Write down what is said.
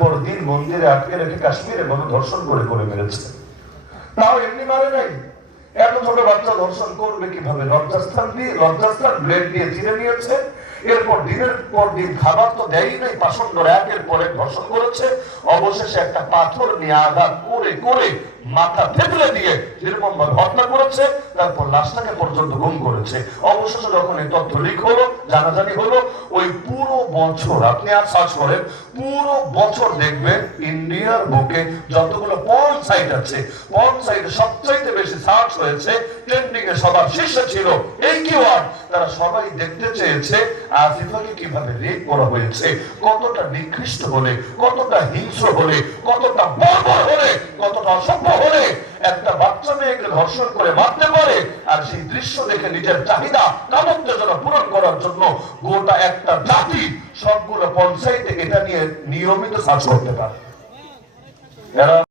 পর দিন মন্দিরে আটকে রেখে কাশ্মীরে গণধর্ষণ করে করে মেরেছে। তাও এমনি মারে নাই, এত ছোট বাচ্চা ধর্ষণ করবে কিভাবে? লজ্জাস্থান ব্লেড দিয়ে চিরে নিয়েছে। এরপর দিনের পর দিন খাবার তো দেয়ই নাই, পাষণ্ড একের পর এক ধর্ষণ করেছে। অবশেষে একটা পাথর নিয়ে আঘাত করে করে মাথা থেতলে দিয়ে যেরকম ভাবে হত্যা করেছে, তারপর লাশটাকে পর্যন্ত গুম করেছে। অবশেষে যখন এই তথ্য লিক হলো, জানাজানি হলো, ওই পুরো বছর আপনি আর সার্চ করেন, পুরো বছর দেখবেন ইন্ডিয়ার বুকে যতগুলো পর্ন সাইট আছে, পর্ন সাইটে সবচাইতে বেশি সার্চ হয়েছে, ট্রেন্ডিং এ সবার শীর্ষে ছিল এই কিওয়ার্ড। তারা সবাই দেখতে চেয়েছে আসিফাকে কিভাবে রেপ করা হয়েছে, কতটা নিকৃষ্ট হলে, কতটা হিংস্র হলে, কতটা বর্বর হলে, কতটা অসভ্য হলে একটা বাচ্চা মেয়েকে ধর্ষণ করে মারতে পারে। আর সেই দৃশ্য দেখে নিজের চাহিদা কামোত্তেজনা পূরণ করার জন্য গোটা একটা জাতি সবগুলো পঞ্চায়েতে এটা নিয়ে নিয়মিত সার্চ করতে পারে।